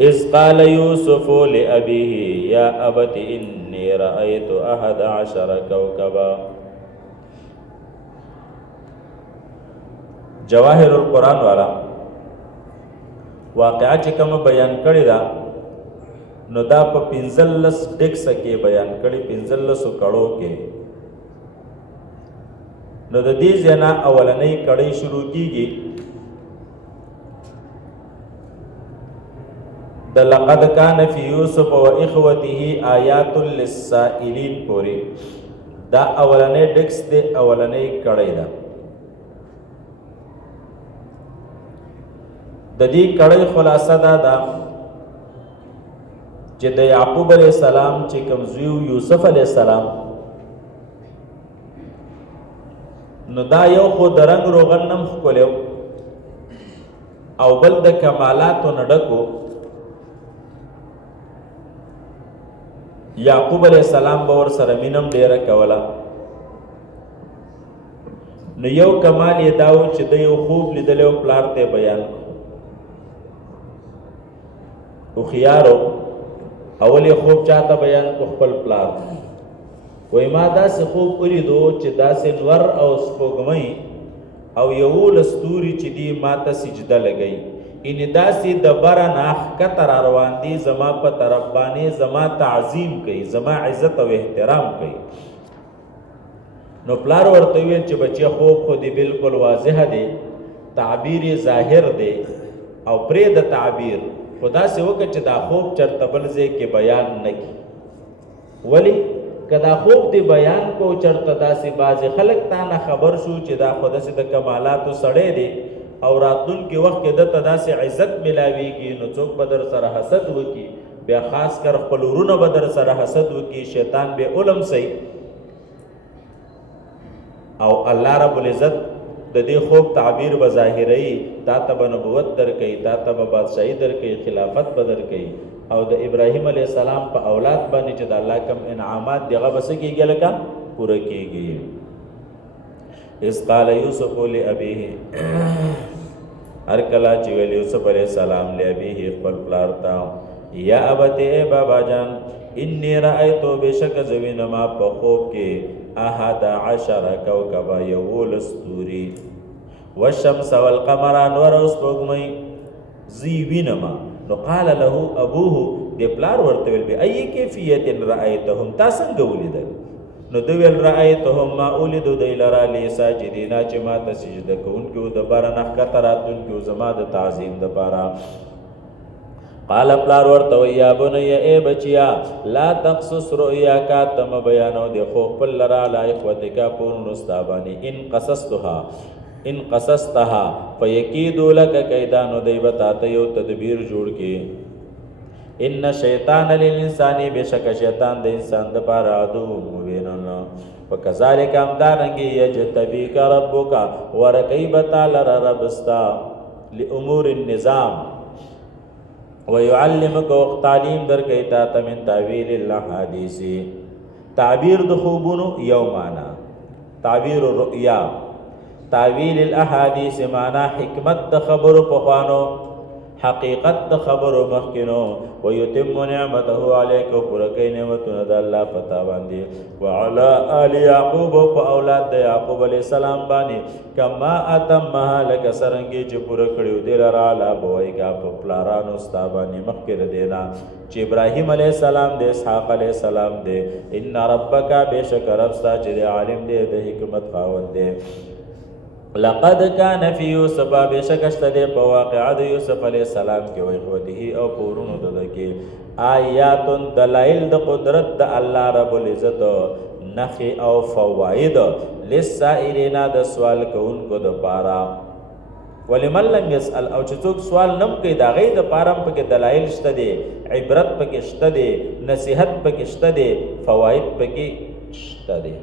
اذ قال یوسف لأبیه یا ابت انی رأیت 11 کوكبا. جواهر القرآن والا واقعہ چې کوم بیان کړی دا نو دا په 15 ډیکس کې بیان کړی، 15 کړو کې. نو د دې ځنا اولنۍ کړی شروع کیږي د لقد کان فی یوسف و اخوته آیات للسائلین پوری. دا اولنۍ ډیکس دی، اولنۍ کړی دا. د دې کړی خلاصه دا ده چې د یعقوب علیہ السلام چې کوم زوی یوسف علیہ السلام نو دا یو خو د رنگ روغنم ښکلیو او بل د کمالاتو نه ډکو. یعقوب علیہ السلام به ورسره مینم ډیره کوله. نو یو کمال یې دا و چې د یو خوب لیدلی و پلار ته بیان کړو. هوښیارو اول یې خوب چاته بیان کو؟ خپل پلار. وایي ما داسې خوب ولیدو چې داسې نور او سپوږمۍ او 11 ستوري چې دي ما ته سجده لګوي، یعنې داسې د بره نه ښکته را روان دي، زما په طرف باندې زما تعظیم کوي، زما عزت او احترام کوي. نو پلار ورته وویل چې بچیه خوب خو دې بلکل واضح دی، تعبیر یې ظاهر دی او پرې د تعبیر خو داسې وکړه چې دا خوب چېرته بل ځای کې بیان نه کړي. ولې که دا خوب دې بیان کو چېرته داسې بعضې خلک تا نه خبر شو چې دا خو داسې د کمالاتو سړی دی او راتلونکي وخت کې دته داسې عزت ملاویږي، نو څوک به در سره حسد وکړي، بیا خاص کر خپل ورونه به در سره حسد وکړي، شیطان به علم صحیح او الله رب العزت د دې خوب تعبیر به ظاهروي، تا ته به نبوت درکوي، تا ته به بادشاهي درکوي، خلافت به درکوي، او د ابراهیم علیه السلام په اولاد باندې چې د الله کوم انعامات دي هغه به څه کېږي لکه پوره کېږي. اذ قال یوسف لأبیه، هر کله چې ویل یوسف علیه السلام لأبیه خپل پلار ته، یا ابت ای بابا جان، انی رأیتو بشک زه وینما په خوب کې 11 کوكبا 11 ستوري، والشمس والقمر انور او سپوږمۍ زی وینما. نو قال له ابوه، د پلار ورته ویل بی ای کیفیت رأیتهم، تا څنګه ولیدل؟ نو دو ویل رأیتهم ما اولیدو دی لرا لی ساجدینا چې ما ته سجده کوونکي و د باره نه ښکته راتلونکي و زما د تعظیم دپاره. قال پلار ورته وی یا بنی ای بچیا لا تقصص رؤیاکا تم بیانو دی خو خپل لرا علی اخوتکا پورن ستا باندې ان قصصتها فیکیدو لک کیدانو دی بتا ته یو تدبیر جوړ کی. ان شیطان للانسانی بشک شیطان د انسان دپاره عدو مبین. وکذالک همدارنګې یجتبیک ربک ورکی بتا لره ربستا لامور النظام ويعلمك تعلیم درکې تا ته من تعویل الاحادیث، تعبیر د خوبونو یو معنا، تعبیر الرؤیا، تعویل الاحادیث معنا حکمت د خبرو پخوانو، حقیقت د خبرو مخکینو. ويتم نعمته علیک پوره کوي نعمتونه د الله پتا باندې، وعلى آل یعقوب په اولاد د یعقوب علیہ السلام باندې، کما اتمها لک سرنګي چې پوره کړیو دی لره علی ابویکا په پلارانو ستا باندې مخکې دینا چې ابراهیم علیہ السلام د اسحاق علیہ السلام دی. ان ربک بشک رب ستا چې عالم دی د حکمت خاوند دی. لقد کان فی یوسف بشکشت دی په واقعه د یوسف علیہ السلام کې و اخوته او پورونو دده کې آیات دلائل د قدرت د الله رب العزت، نخي او فواید للسائلین د سوال کوونکو د پاره. ولمن لم يسأل او چې څوک سوال نم کوي دا غي د پاره په کې دلائل شته دي، عبرت په کې شته دي، نصیحت په کې شته دي، فواید په کې شته دي.